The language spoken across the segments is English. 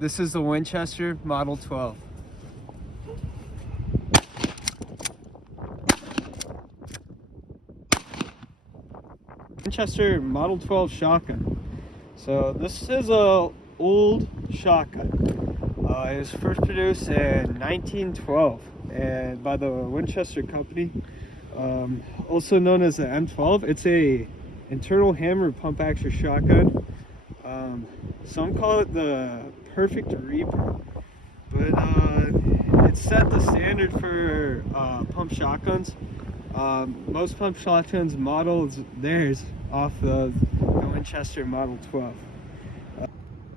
This is the Winchester Model 12. Winchester Model 12 shotgun. So this is a old shotgun. It was first produced in 1912 and by the Winchester Company, also known as the M12. It's a internal hammer pump action shotgun. Some call it the perfect reaper, but it set the standard for pump shotguns. Most pump shotguns models theirs off of the Winchester Model 12.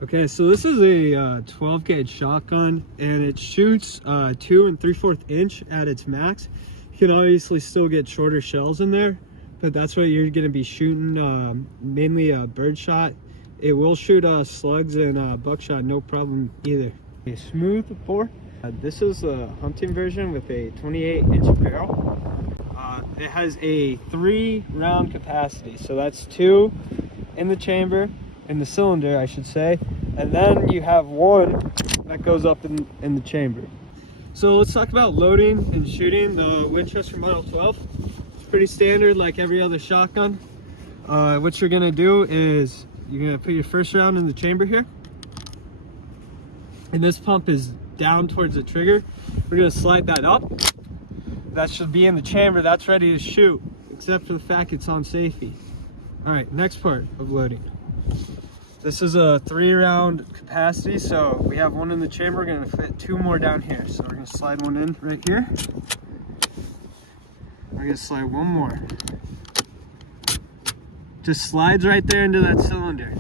Okay, so this is a 12 gauge shotgun, and it shoots 2 3/4 inch at its max. You can obviously still get shorter shells in there, but that's what you're going to be shooting, mainly bird shot. It will shoot slugs and buckshot, no problem either. A smooth bore. This is a hunting version with a 28-inch barrel. It has a 3-round capacity, so that's 2 in the chamber, in the cylinder I should say, and then you have 1 that goes up in the chamber. So let's talk about loading and shooting the Winchester Model 12. It's pretty standard like every other shotgun. What you're gonna do is you're gonna put your first round in the chamber here, and this pump is down towards the trigger. We're gonna slide that up. That should be in the chamber. That's ready to shoot, except for the fact it's on safety. All right, next part of loading. This is a 3-round capacity, so we have 1 in the chamber. We're gonna fit 2 more down here. So we're gonna slide 1 in right here. We're gonna slide 1 more. Just slides right there into that cylinder.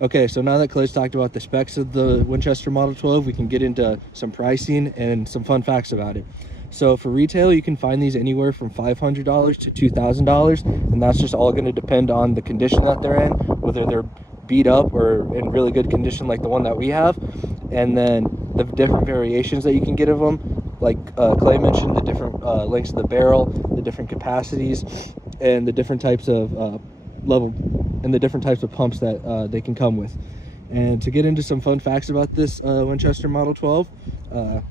Okay, so now that Clay's talked about the specs of the Winchester Model 12, we can get into some pricing and some fun facts about it. So for retail, you can find these anywhere from $500 to $2,000, and that's just all going to depend on the condition that they're in, whether they're beat up or in really good condition like the one that we have, and then the different variations that you can get of them. Like Clay mentioned, the different lengths of the barrel, the different capacities, and the different types of level and the different types of pumps that they can come with. And to get into some fun facts about this Winchester Model 12,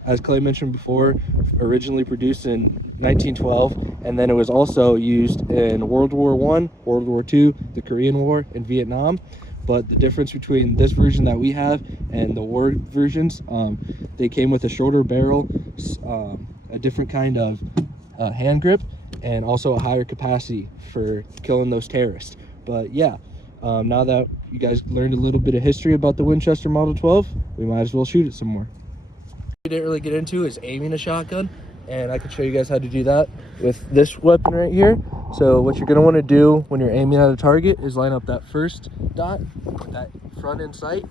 as Clay mentioned before, originally produced in 1912, and then it was also used in World War I, World War II, the Korean War, and Vietnam. But the difference between this version that we have and the war versions, they came with a shorter barrel, a different kind of hand grip, and also a higher capacity for killing those terrorists. But yeah, now that you guys learned a little bit of history about the Winchester Model 12, we might as well shoot it some more. We didn't really get into is aiming a shotgun, and I can show you guys how to do that with this weapon right here. So what you're going to want to do when you're aiming at a target is line up that first dot with that front end sight.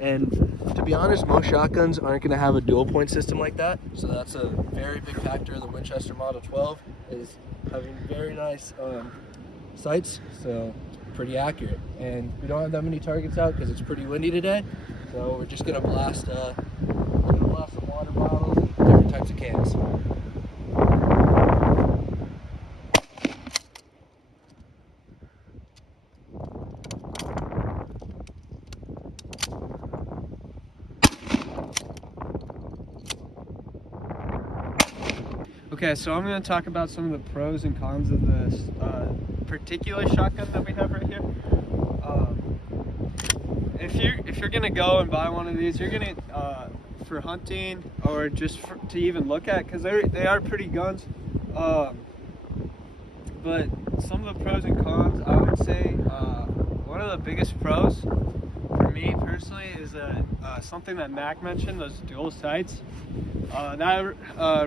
And to be honest, most shotguns aren't going to have a dual point system like that, so that's a very big factor of the Winchester Model 12, is having very nice sights, so it's pretty accurate. And we don't have that many targets out because it's pretty windy today, so we're just going to blast some water bottles and different types of cans. Okay, so I'm going to talk about some of the pros and cons of this particular shotgun that we have right here. If you're going to go and buy one of these, you're going to for hunting or just to even look at, because they are pretty guns. But some of the pros and cons, I would say one of the biggest pros for me personally is something that Mac mentioned, those dual sights. That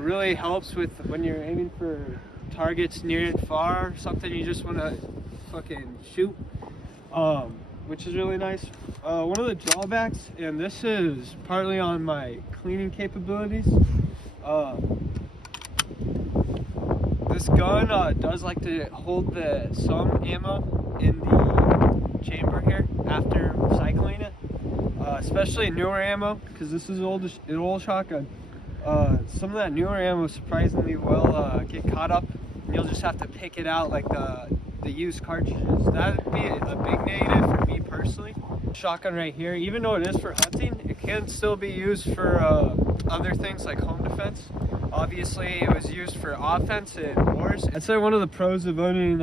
really helps with when you're aiming for targets near and far, something you just want to fucking shoot, which is really nice. One of the drawbacks, and this is partly on my cleaning capabilities, this gun does like to hold some ammo in the chamber here after cycling it. especially newer ammo, because this is an old shotgun. Some of that newer ammo surprisingly will get caught up, and you'll just have to pick it out like the used cartridges. That would be a big negative for me personally. Shotgun right here, even though it is for hunting, it can still be used for other things like home defense. Obviously, it was used for offense in wars. I'd say one of the pros of owning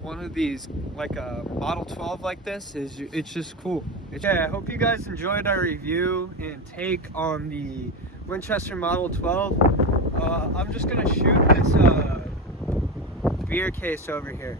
one of these, like a Model 12 like this, is it's just cool. I hope you guys enjoyed our review and take on the Winchester Model 12. I'm just gonna shoot this beer case over here.